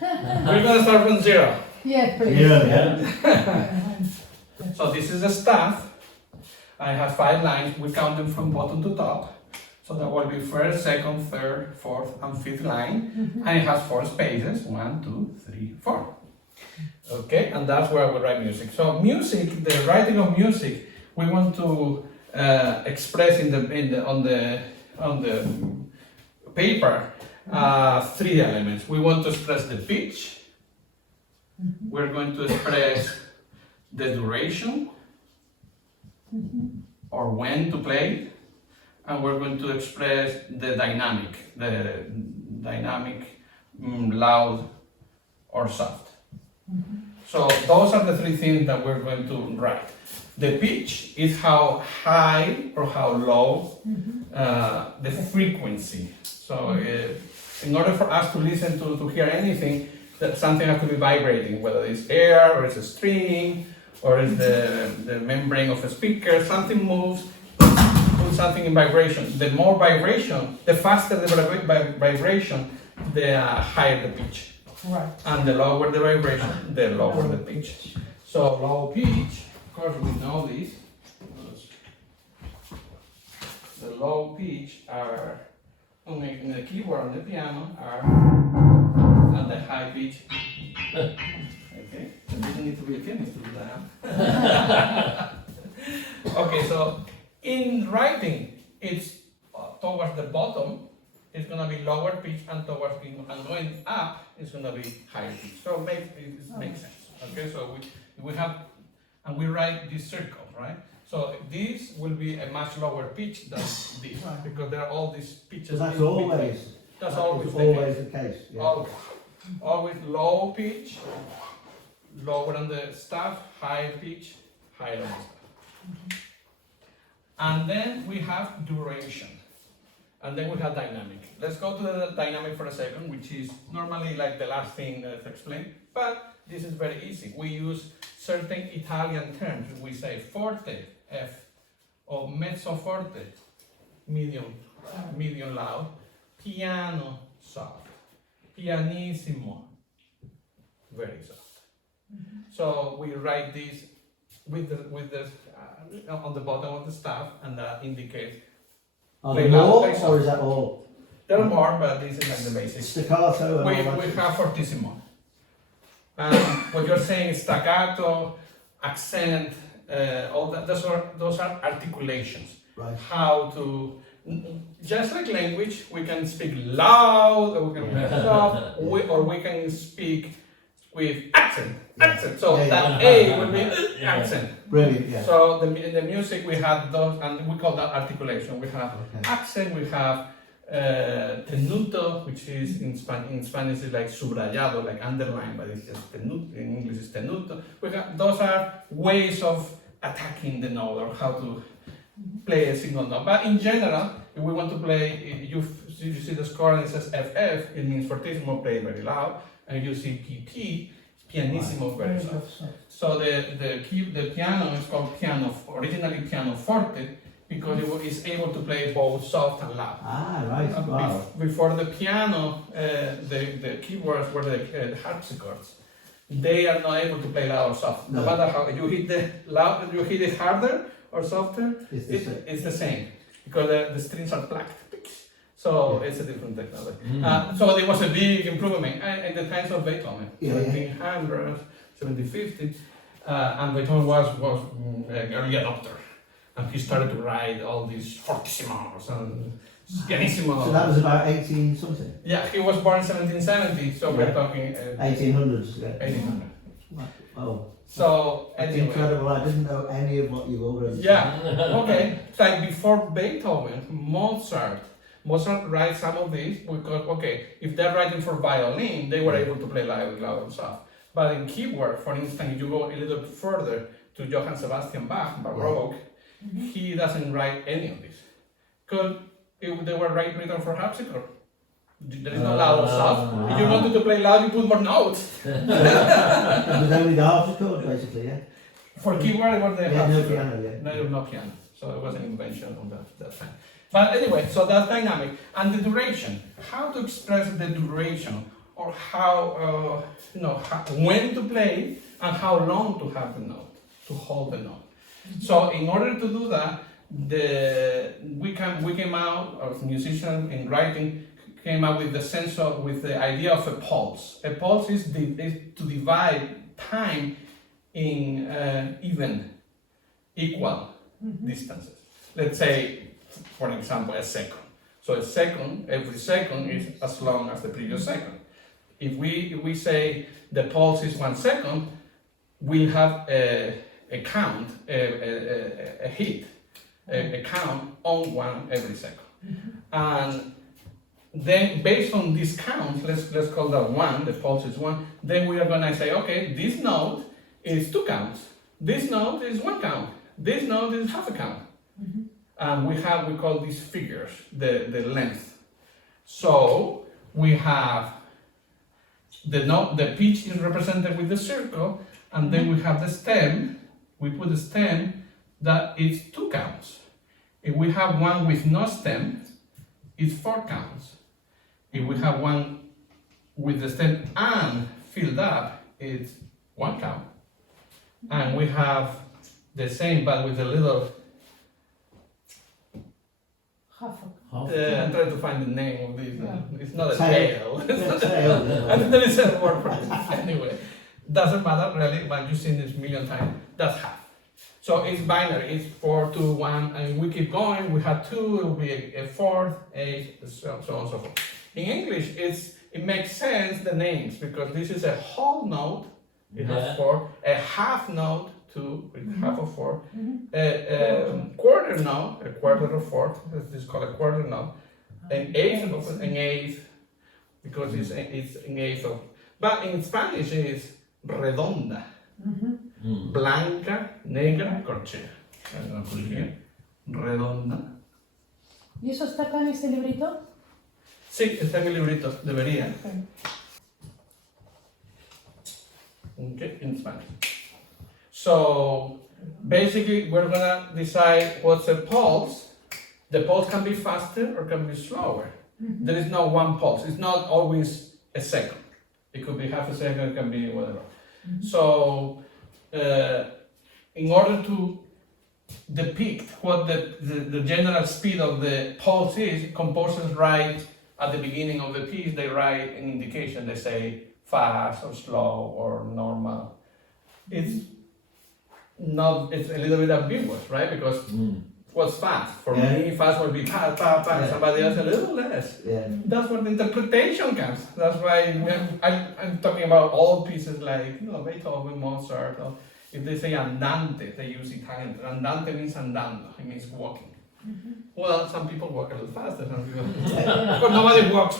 We're going to start from 0. Yeah, please. Yeah. So this is the staff. I have 5 lines. We count them from bottom to top. So that will be first, second, third, fourth, and fifth line. And it has 4 spaces. 1, 2, 3, 4. Okay, and that's where we write music. So music, the writing of music, we want to express on the paper 3 elements. We want to express the pitch. We're going to express the duration, or when to play, and we're going to express the dynamic, loud or soft. So those are the 3 things that we're going to write. The pitch is how high or how low the frequency. So in order for us to listen to hear anything, that something has to be vibrating, whether it's air or it's a string or it's the membrane of a speaker, something moves, put something in vibration. The more vibration, the faster the vibration, the higher the pitch. Right. And the lower the vibration, the lower the pitch. So low pitch, of course we know this. The low pitch are in the keyboard on the piano are, and the high pitch. Okay, it doesn't need to be a pianist to do that. Okay, so in writing, it's towards the bottom. It's going to be lower pitch, and going up, it's going to be higher pitch. So it makes sense. Okay, so we have, and we write these circles, right? So this will be a much lower pitch than this, because there are all these pitches. So that's always. That's always the case. Yeah. Always low pitch, lower on the staff, high pitch, higher on the staff. And then we have duration. And then we have dynamic. Let's go to the dynamic for a second, which is normally like the last thing that's explained, but this is very easy. We use certain Italian terms. We say forte, F, or mezzo forte, medium loud, piano, soft, pianissimo, very soft. So we write this with the on the bottom of the staff, and that indicates. Are there more, or is that all? There are more, but this is like the basics. Staccato and all We that. have fortissimo. What you're saying is staccato, accent, all that. Those are articulations. Right. How to, just like language, we can speak loud, or we can speak soft, or we can speak with accent. So that A will be accent. Brilliant, yeah. So in the music we have those, and we call that articulation. We have accent, we have tenuto, which is in Spanish is like subrayado, like underline, but it's just tenuto. In English it's tenuto. Those are ways of attacking the note, or how to play a single note. But in general, if we want to play, you see the score and it says FF, it means fortissimo, play very loud, and you see PT, pianissimo, very soft. So the piano is called originally pianoforte, because it is able to play both soft and loud. Ah, right. Wow. Before the piano, the keyboards were the harpsichords. They are not able to play loud or soft. No matter how you hit the loud, you hit it harder or softer, it's the same, because the strings are plucked. So it's a different technology. So there was a big improvement in the times of Beethoven, 1700s, 1750s, and Beethoven was an early adopter, and he started to write all these fortissimos and pianissimos. So that was about 18 something? Yeah, he was born in 1770, so we're talking 1800s, yeah. 1800. Oh. So That's anyway. incredible. I didn't know any of what you've already said. Yeah, okay. Like before Beethoven, Mozart writes some of these because, okay, if they're writing for violin, they were able to play loud and soft. But in keyboard, for instance, if you go a little bit further to Johann Sebastian Bach, Baroque, he doesn't write any of this. Because they were written for harpsichord. There is no loud or soft. If you wanted to play loud, you put more notes. It was only the harpsichord, basically, yeah? For keyboard, it was the no harpsichord. piano, yeah. No, no piano. So it was an invention on that time. But anyway, so that's dynamic. And the duration. How to express the duration or how, when to play and how long to have the note, to hold the note. So in order to do that, we came out, as musicians in writing, came up with the idea of a pulse. A pulse is to divide time in equal distances. Let's say, for example, a second. So every second is as long as the previous second. If we say the pulse is 1 second, we'll have a count, a hit, a count on one every second. And then based on this count, let's call that 1, the pulse is 1, then we are gonna say, okay, this note is 2 counts, this note is 1 count, this note is half a count. And we call these figures the length. So we have the note, the pitch is represented with the circle, and then we have the stem. We put the stem that is 2 counts. If we have one with no stem, it's 4 counts. If we have one with the stem and filled up, it's 1 count. And we have the same but with a little. I'm trying to find the name of this. It's not a tail. There is a word for it. Anyway, doesn't matter really, but you've seen this a million times. That's half. So it's binary. It's 4, 2, 1, and we keep going. We have 2. It will be a 4th, 8, so on and so forth. In English, it makes sense the names because this is a whole note. It has 4. A half note. 2 with half of 4, a quarter note, a quarter of 4, this is called a quarter note, an eighth, because it's an eighth of, but in Spanish it's redonda, blanca, negra, crotchet. I'm going to put it here, redonda. ¿Y eso está acá en este librito? Sí, está en el librito, debería. Okay, in Spanish. So basically, we're gonna decide what's a pulse. The pulse can be faster or can be slower. There is no one pulse. It's not always a second. It could be half a second, it can be whatever. So in order to depict what the general speed of the pulse is, composers write at the beginning of the piece, they write an indication. They say fast or slow or normal. It's a little bit ambiguous, right? Because what's fast? For me, fast would be pa, pa, pa, somebody else a little less. That's where the interpretation comes. That's why I'm talking about old pieces like Beethoven, Mozart. Or if they say andante, they use Italian. Andante means andando, it means walking. Well, some people walk a little faster, some people. Of course, nobody walks.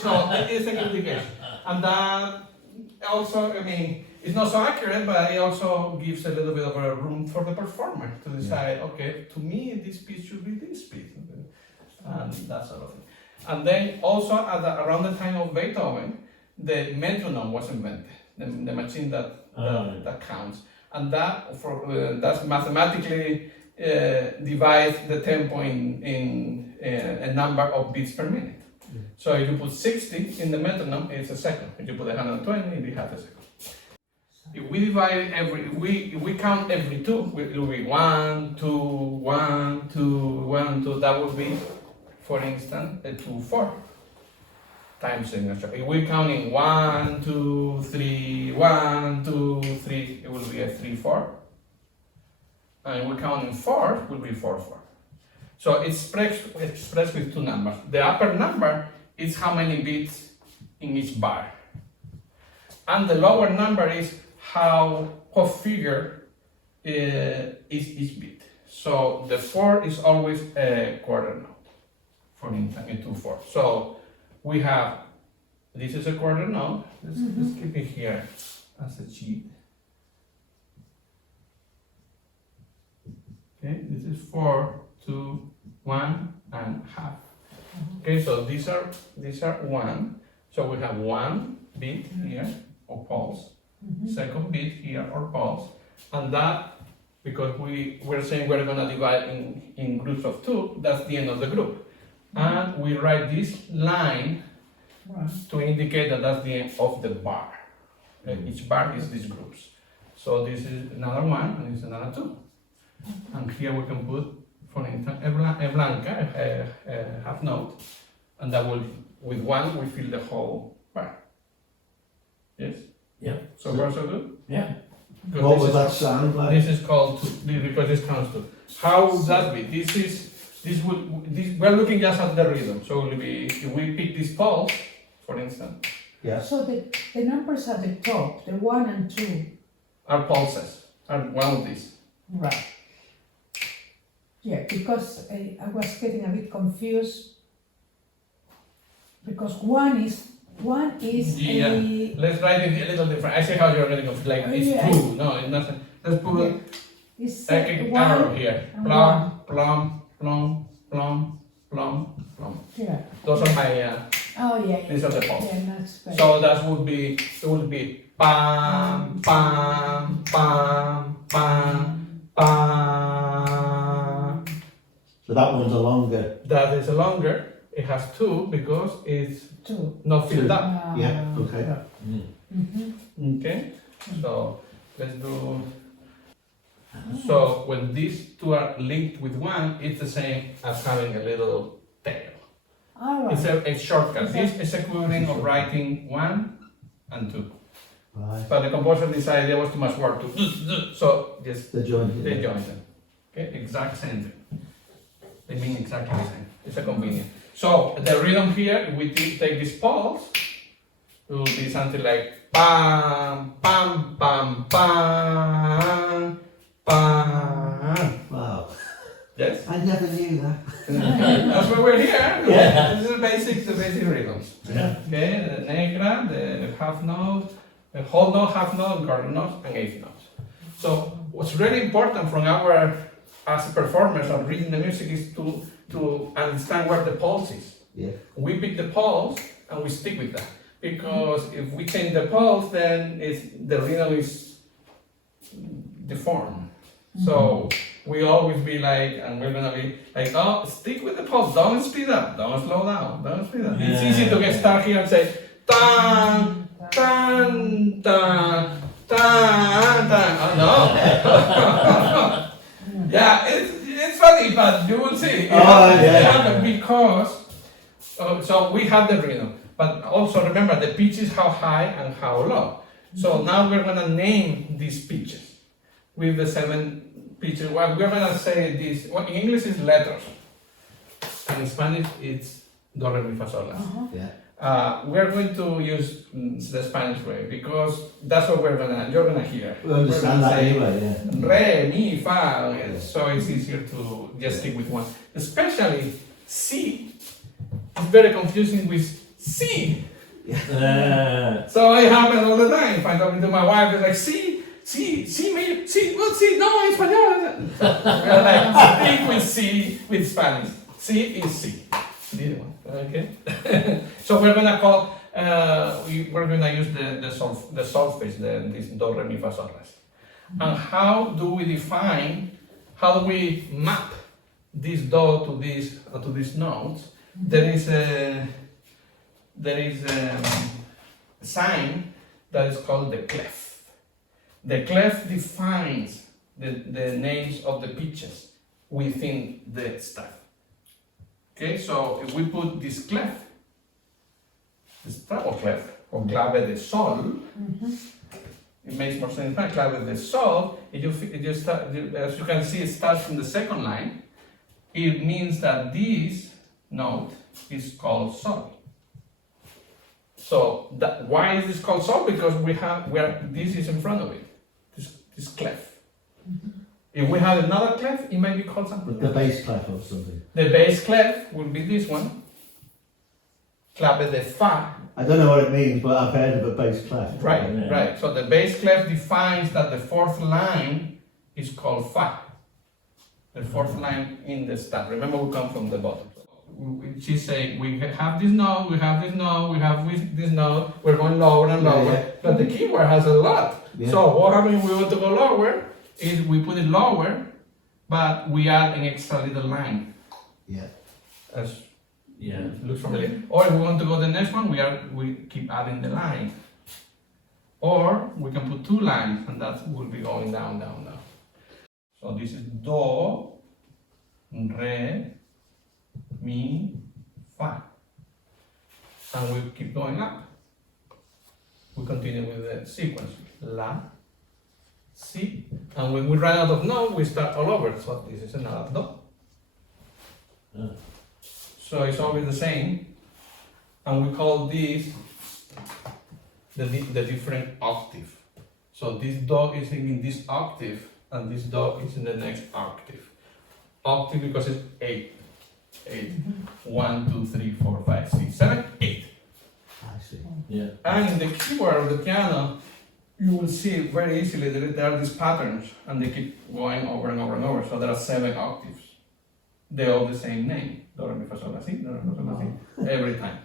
So it's an indication. And that also, it's not so accurate, but it also gives a little bit of a room for the performer to decide, okay, to me, this piece should be this piece, and that sort of thing. And then also, around the time of Beethoven, the metronome was invented, the machine that counts. And that's mathematically divides the tempo in a number of beats per minute. So if you put 60 in the metronome, it's a second. If you put 120, it has a second. If we divide if we count every 2, it will be 1, 2, 1, 2, 1, 2. That would be, for instance, a 2, 4 time signature. If we count in 1, 2, 3, 1, 2, 3, it will be a 3, 4. And if we count in 4, it will be 4, 4. So it's expressed with 2 numbers. The upper number is how many beats in each bar. And the lower number is what figure is each beat. So the 4 is always a quarter note, for instance, a 2, 4. So we have, this is a quarter note. Let's keep it here as a sheet. Okay, this is 4, 2, 1, and half. Okay, so these are 1. So we have 1 beat here, or pulse. Second beat here, or pulse. And that, because we're saying we're going to divide in groups of 2, that's the end of the group. And we write this line Right. to indicate that that's the end of the bar. Each bar is these groups. So this is another one, and this is another two. And here we can put, for instance, a blanca, a half note, and that will, with one, we fill the whole bar. Yes? Yeah. So far so good? Yeah. Because What this would is- that sound like? This is called two, because this counts two. How would that be? We're looking just at the rhythm. So it will be, if we pick this pulse, for instance, Yeah. So the numbers at the top, the 1 and 2. are pulses, are one of these. Right. Yeah, because I was getting a bit confused. Because one is Yeah. a. Let's write it a little different. I see how you're getting confused. Like it's Yeah. two. No, it's not. Let's put Yeah. It's like an one. arrow here. and Plum, plum, plum, plum, plum, plum. Yeah. Those are my. Oh yeah. These are the pulses. Yeah, that's better. So that would be. It would be pam, pam, pam, pam, pam. So that one's a longer. Ah. That is longer. It has two because it's 2. not filled up. Yeah, okay. Mm-hmm. Okay, so let's do. So when these two are linked with one, it's the same as having a little tail. All right. It's a shortcut. Okay. This is equivalent of writing 1 and 2. Right. But the composer decided there was too much work to so just The joint. they join them. Okay, exact same thing. They mean exactly the same. It's a convenient. So the rhythm here, if we take this pulse, it will be something like pam, pam, pam, pam, pam. Wow. Yes? I never knew that. That's why we're here. Yeah. This is the basic rhythms. Yeah. Okay, the negra, the half note, the whole note, half note, quarter note, and eighth note. So what's really important from our as performers and reading the music is to understand where the pulse is. Yeah. We pick the pulse and we stick with that. Because if we change the pulse, then the rhythm is deformed. So we always be like, and we're gonna be like, oh, stick with the pulse, don't speed up, don't slow down, don't speed up. It's easy to get stuck here and say, tan, tan, tan, tan, tan. Oh no. Yeah, it's funny, but you will see. It happens because, so we have the rhythm, but also remember the pitch is how high and how low. So now we're gonna name these pitches with the 7 pitches. Well, we're gonna say this, well, in English it's letters, and in Spanish it's do, re, mi, fa, sol, la. Yeah. We're going to use the Spanish way because that's what you're gonna hear. We understand We're that gonna say, anyway, yeah. Re, mi, fa, so it's easier to just stick with one. Especially C, it's very confusing with C. So it happens all the time. If I'm talking to my wife, it's like, C, what C? No, en español. We're like, stick with C with Spanish. C is C. This one, okay? So we're gonna call, we're gonna use the solfege, this do, re, mi, fa, sol, la. And how do we map this do to these notes? There is a sign that is called the clef. The clef defines the names of the pitches within the staff. Okay, so if we put this clef, this treble clef, or clave de sol, it makes more sense. Clave de sol, as you can see, it starts from the second line. It means that this note is called sol. So why is this called sol? Because this is in front of it, this clef. If we have another clef, it might be called something The else. bass clef or something. The bass clef will be this one. Clave de fa. I don't know what it means, but I've heard of a bass clef. Right, Yeah. right. So the bass clef defines that the fourth line is called fa. The fourth line in the staff. Remember, we come from the bottom. She's saying we have this note, we have this note, we have this note. We're going lower and lower, Yeah. but the keyboard has a lot. Yeah. So what happens if we want to go lower? Is we put it lower, but we add an extra little line. Yeah. As Yeah. It looks familiar. Or if we want to go to the next one, we keep adding the line. Or we can put two lines, and that will be going down, down, down. So this is do, re, mi, fa. And we keep going up. We continue with the sequence. La, si. And when we run out of no, we start all over. So this is another do. Ah. So it's always the same. And we call this the different octave. So this do is in this octave, and this do is in the next octave. Octave because it's 8. 8. 1, 2, 3, 4, 5, 6, 7, 8. I see. Yeah. And in the keyboard of the piano, you will see very easily that there are these patterns, and they keep going over and over and over. So there are 7 octaves. They're all the same name. Do, re, mi, fa, sol, la, si, do, re, mi, fa, sol, la, si. Every time.